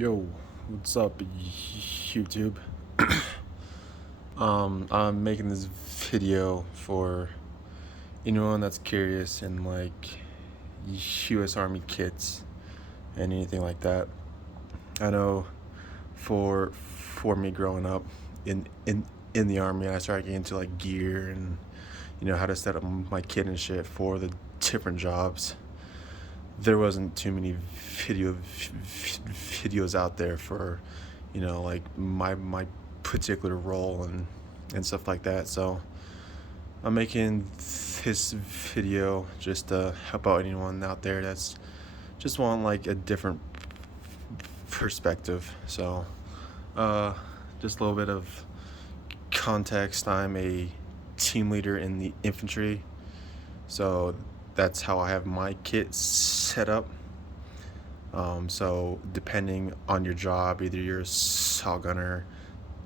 Yo, what's up, YouTube? I'm making this video for anyone that's curious in like U.S. Army kits and anything like that. I know for me growing up in the Army, I started getting into like gear and how to set up my kit and shit for the different jobs. There wasn't too many videos out there for like my particular role and stuff like that, so I'm making this video just to help out anyone out there that's just want like a different perspective. So just a little bit of context. I'm a team leader in the infantry, so that's how I have my kit set up. So depending on your job, either you're a saw gunner,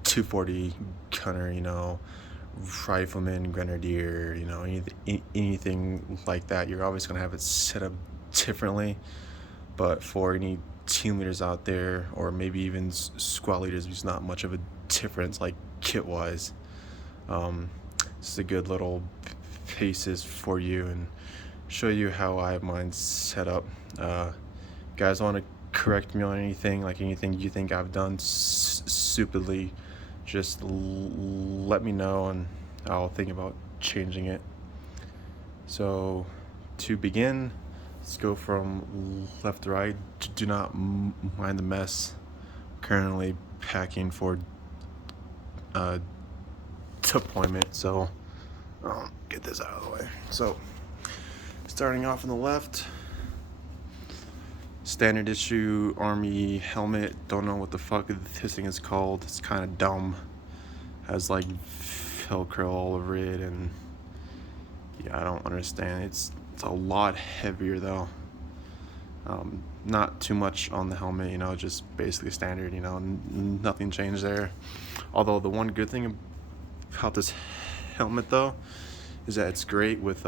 240 gunner, rifleman, grenadier, anything like that, you're always going to have it set up differently. But for any team leaders out there, or maybe even squad leaders, there's not much of a difference like kit wise. This is a good little basis for you and show you how I have mine set up. Guys want to correct me on anything you think I've done stupidly, just let me know and I'll think about changing it. So to begin, let's go from left to right. Do not mind the mess. Currently packing for deployment, so get this out of the way. So starting off on the left, standard issue Army helmet. Don't know what the fuck this thing is called. It's kind of dumb. Has like Velcro all over it, and yeah, I don't understand. It's a lot heavier though. Not too much on the helmet, just basically standard. Nothing changed there. Although the one good thing about this helmet though is that it's great with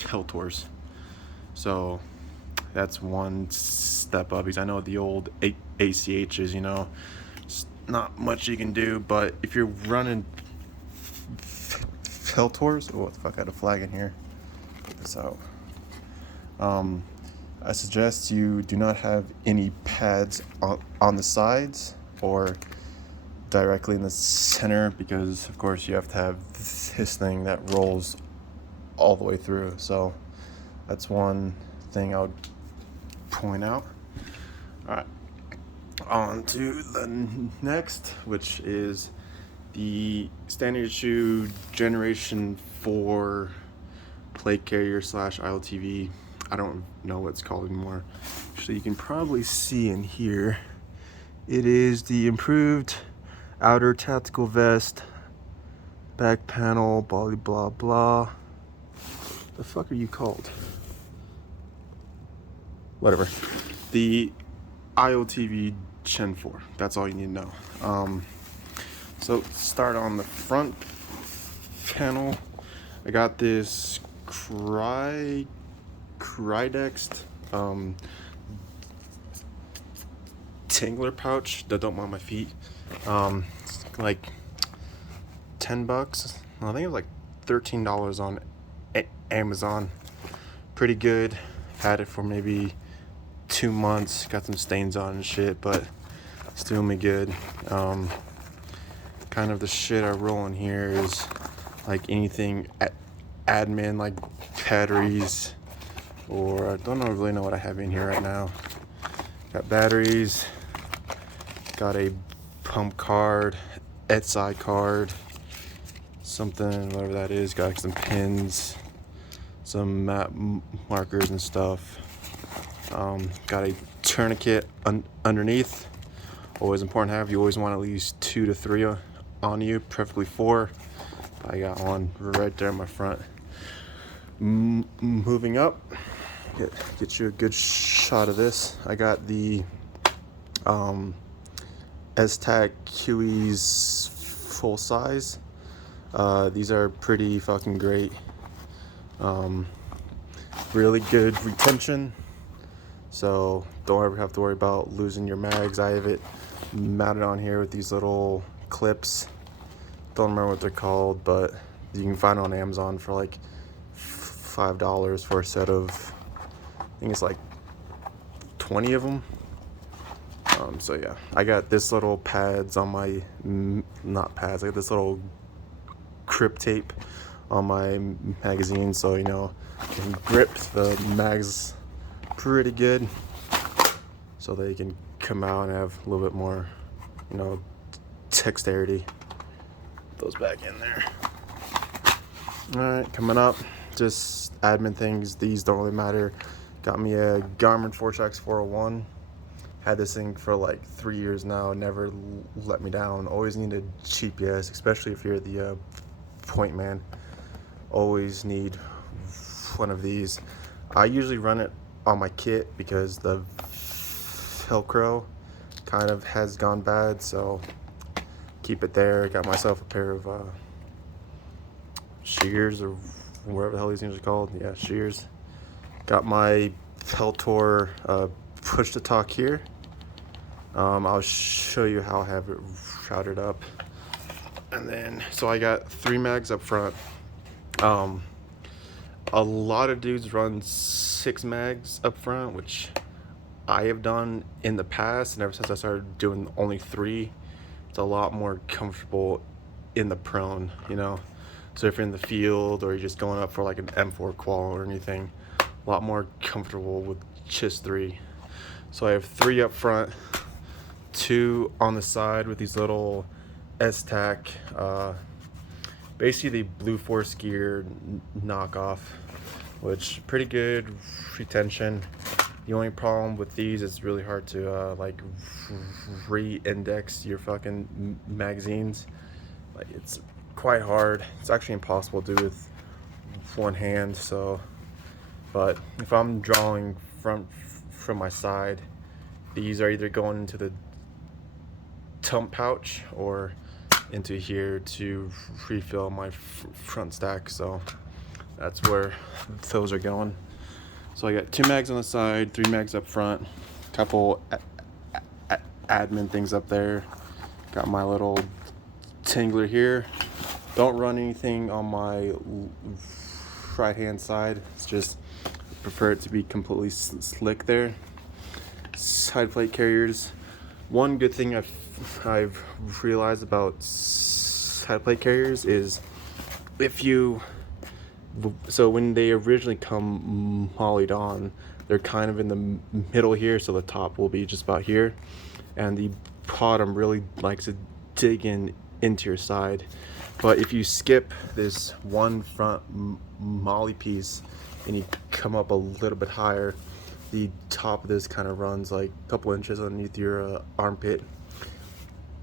Peltors. So that's one step up, because I know the old ACHs, it's not much you can do. But if you're running Peltors, oh, what the fuck, I had a flag in here. Put this out. I suggest you do not have any pads on the sides or directly in the center, because of course you have to have this thing that rolls all the way through. So that's one thing I would point out. All right, on to the next, which is the standard issue Generation 4 plate carrier / ILTV. I don't know what it's called anymore. So you can probably see in here, it is the improved outer tactical vest, back panel, blah blah blah. The fuck are you called? Whatever. The ILTV Gen 4. That's all you need to know. So start on the front panel. I got this Krydex Tangler pouch that don't mind my feet. Like $10. I think it was like $13 on Amazon. Pretty good. Had it for maybe 2 months. Got some stains on and shit, but it's doing me good. Kind of the shit I roll in here is like anything admin, like batteries, or I don't really know what I have in here right now. Got batteries, got a pump card, ETSI card, something, whatever that is, got some pins, some map markers and stuff. Got a tourniquet underneath. Always important to have. You always want at least 2 to 3 on you, preferably 4. I got one right there in my front. Moving up, get you a good shot of this. I got the S-Tac QEs full size. These are pretty fucking great. Really good retention. so don't ever have to worry about losing your mags. I have it mounted on here with these little clips. Don't remember what they're called, but you can find it on Amazon for like $5 for a set of, I think it's like 20 of them. So yeah, I got this little pads on my, not pads, I got this little grip tape on my magazine, so you know, I can grip the mags pretty good, so they can come out and have a little bit more, you know, dexterity. Those back in there. Alright, coming up, just admin things. These don't really matter. Got me a Garmin Fortrax 401. Had this thing for like 3 years now, never let me down. Always needed GPS, especially if you're the point man. Always need one of these. I usually run it on my kit because the Velcro kind of has gone bad, so keep it there. Got myself a pair of shears, or whatever the hell these things are called. Yeah, shears. Got my Peltor push to talk here. I'll show you how I have it routed up. And then, so I got 3 mags up front. A lot of dudes run 6 mags up front, which I have done in the past, and ever since I started doing only 3, it's a lot more comfortable in the prone, you know. So if you're in the field or you're just going up for like an M4 qual or anything, a lot more comfortable with just 3. So I have 3 up front, 2 on the side with these little S-Tac, basically the Blue Force gear knockoff, which pretty good retention. The only problem with these is really hard to like re-index your fucking magazines. Like, it's quite hard. It's actually impossible to do with one hand. So, but if I'm drawing from my side, these are either going into the tump pouch or into here to refill my front stack. So that's where those are going. So I got 2 mags on the side, 3 mags up front, couple admin things up there. Got my little tingler here. Don't run anything on my right hand side. It's just, I prefer it to be completely slick there. Side plate carriers. One good thing I've realized about side plate carriers is so when they originally come mollied on, they're kind of in the middle here, so the top will be just about here, and the bottom really likes to dig into your side. But if you skip this one front molly piece and you come up a little bit higher, the top of this kind of runs like a couple inches underneath your armpit,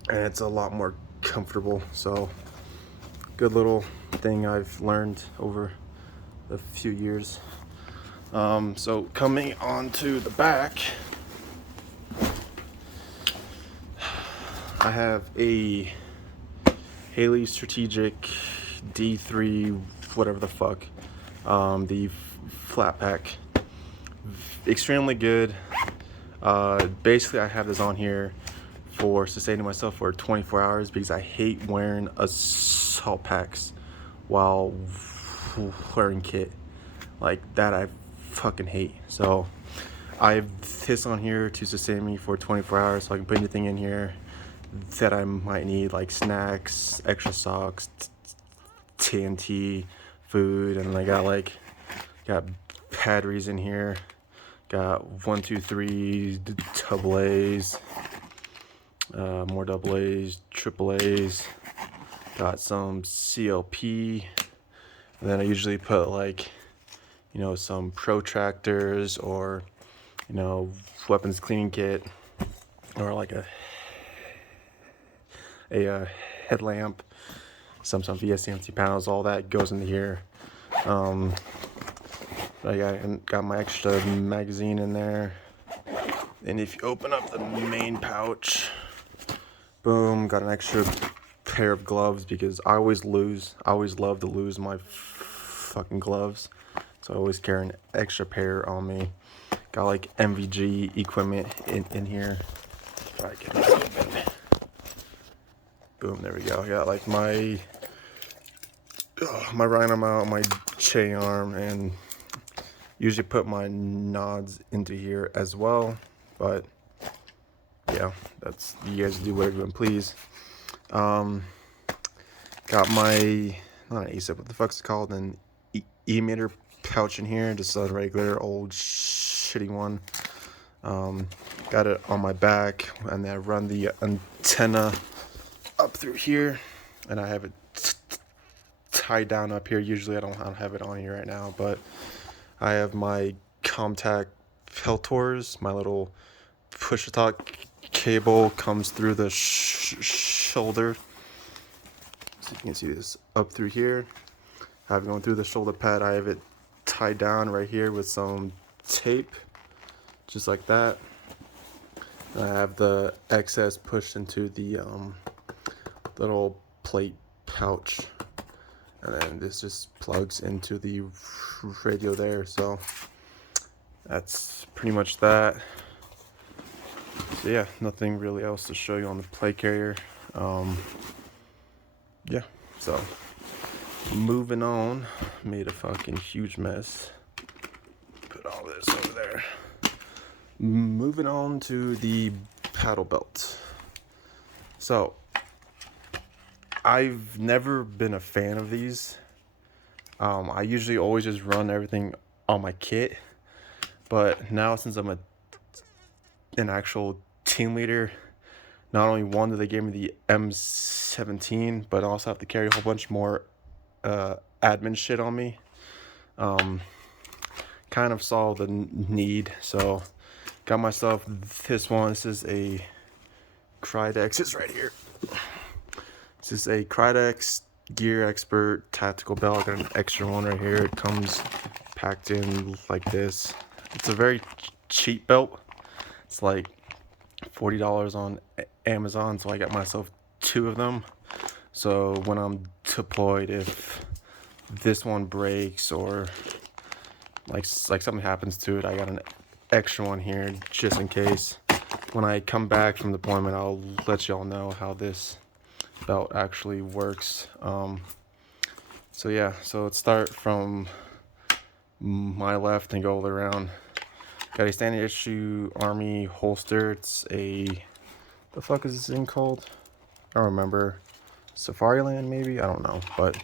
and it's a lot more comfortable. So good little thing I've learned over a few years. So coming on to the back, I have a Haley Strategic D3 whatever the fuck, the flat pack. Extremely good. Basically I have this on here for sustaining myself for 24 hours because I hate wearing assault packs while wearing kit. Like that I fucking hate. So I have this on here to sustain me for 24 hours, so I can put anything in here that I might need, like snacks, extra socks, TNT, food, and I got batteries in here. Got 1, 2, 3 double A's, more double A's, triple A's. Got some CLP, and then I usually put like, you know, some protractors or, you know, weapons cleaning kit, or like a headlamp, some VSCMC panels. All that goes into here. I got my extra magazine in there, and if you open up the main pouch, boom, got an extra pair of gloves because I always love to lose my fucking gloves, so I always carry an extra pair on me. Got like MVG equipment in here. Try to get this open. Boom, there we go. I got like my rhino mount, my chain arm, and usually put my nods into here as well. But yeah, that's, you guys do whatever you want, please. Got my, not an ASIP, what the fuck's it called? An emitter pouch in here, just a regular old shitty one. Got it on my back, and then I run the antenna up through here, and I have it tied down up here. Usually I don't have it on here right now, but I have my Comtac Peltors, my little push-to-talk cable comes through the shoulder. So you can see this up through here. I have it going through the shoulder pad. I have it tied down right here with some tape, just like that. And I have the excess pushed into the little plate pouch, and then this just plugs into the radio there. So that's pretty much that. So yeah, nothing really else to show you on the plate carrier. Yeah, so moving on. Made a fucking huge mess. Put all this over there. Moving on to the paddle belt. So I've never been a fan of these. I usually always just run everything on my kit, but now since I'm an actual team leader, not only one do they give me the M17, but I also have to carry a whole bunch more admin shit on me. Kind of saw the need, so got myself this one. This is a Krydex. It's right here. This is a Krydex Gear Expert tactical belt. I got an extra one right here. It comes packed in like this. It's a very cheap belt. It's like $40 on Amazon, so I got myself 2 of them. So when I'm deployed, if this one breaks or like something happens to it, I got an extra one here just in case. When I come back from deployment, I'll let y'all know how this belt actually works. So yeah, so let's start from my left and go all the way around. Got a standard issue Army holster. It's a, the fuck is this thing called? I don't remember. Safariland maybe? I don't know. But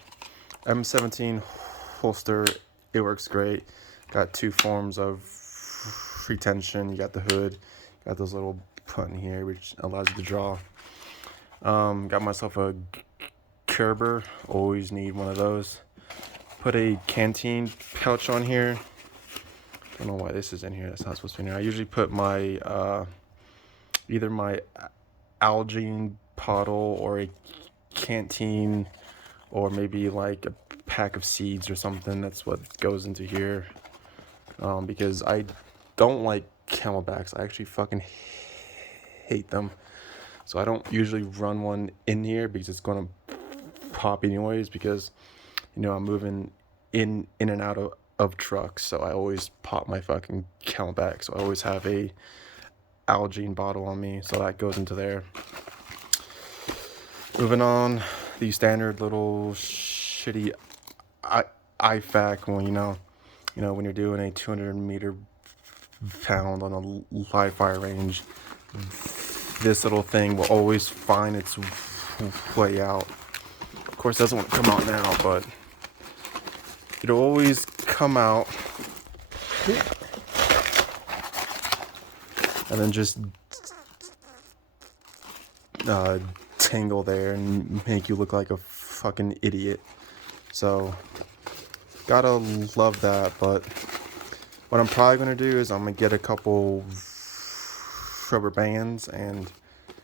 M17 holster, it works great. Got 2 forms of retention. You got the hood, got this little button here which allows you to draw. Got myself a Kerber, always need one of those. Put a canteen pouch on here. I don't know why this is in here. That's not supposed to be in here. I usually put my either my Algene bottle or a canteen, or maybe like a pack of seeds or something. That's what goes into here. Because I don't like camelbacks. I actually fucking hate them. So I don't usually run one in here because it's gonna pop anyways, because you know I'm moving in and out of trucks, so I always pop my fucking camelback. So I always have a Algene bottle on me, so that goes into there. Moving on, the standard little shitty IFAK when you know when you're doing a 200-meter pound on a live fire range, this little thing will always find its way out. Of course, it doesn't want to come out now, but it'll always come out and then just tangle there and make you look like a fucking idiot. So gotta love that. But what I'm probably gonna do is I'm gonna get a couple rubber bands and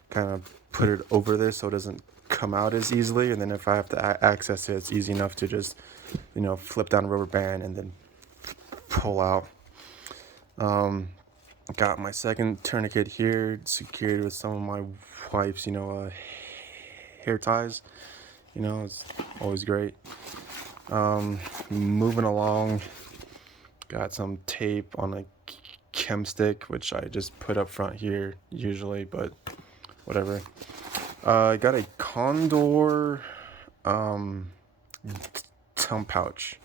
kind of put it over this so it doesn't come out as easily, and then if I have to access it, it's easy enough to just flip down a rubber band and then pull out. Got my second tourniquet here, secured with some of my wife's hair ties. It's always great. Moving along, got some tape on a chem stick, which I just put up front here usually, but whatever. I got a Condor tum pouch.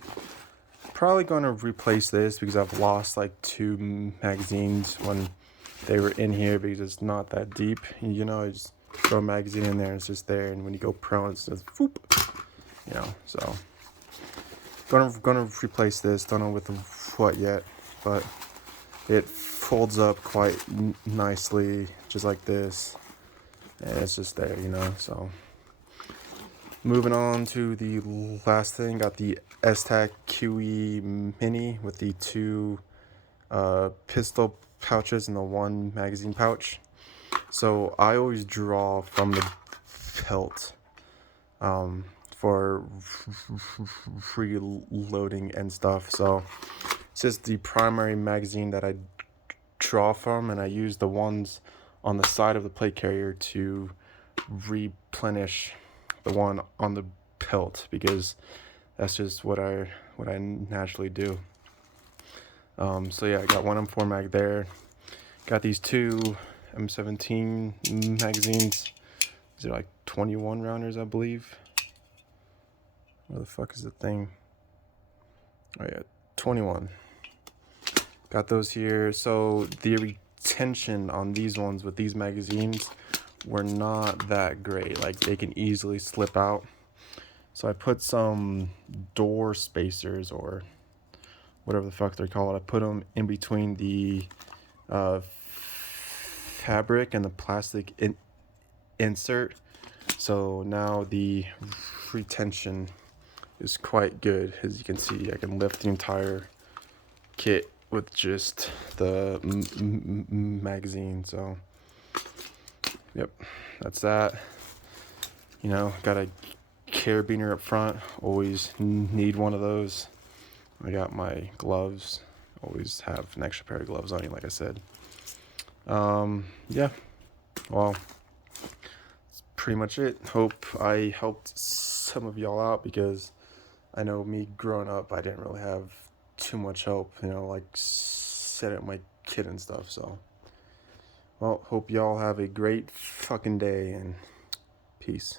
Probably going to replace this because I've lost like 2 magazines when they were in here because it's not that deep. You know, I just throw a magazine in there and it's just there, and when you go prone, it's just whoop. You know, so gonna replace this. Don't know with what yet, but it folds up quite nicely, just like this, and it's just there, you know. So moving on to the last thing, got the S-Tac QE Mini with the 2 pistol pouches and the 1 magazine pouch. So I always draw from the belt for reloading and stuff. So it's just the primary magazine that I draw from, and I use the ones on the side of the plate carrier to replenish the one on the belt, because that's just what I naturally do. So yeah, I got one M4 mag there. Got these 2 M17 magazines. These are like 21 rounders, I believe. Where the fuck is the thing? Oh yeah, 21. Got those here. So the retention on these ones with these magazines were not that great. Like, they can easily slip out. So I put some door spacers, or whatever the fuck they're called. I put them in between the fabric and the plastic insert. So now the retention is quite good. As you can see, I can lift the entire kit with just the magazine. So yep, that's that. You know, got a carabiner up front, always need one of those. I got my gloves, always have an extra pair of gloves on you, like I said. Yeah, well, that's pretty much it. Hope I helped some of y'all out, because I know me growing up, I didn't really have too much help, you know, like setting up my kit and stuff. So, well, hope y'all have a great fucking day, and peace.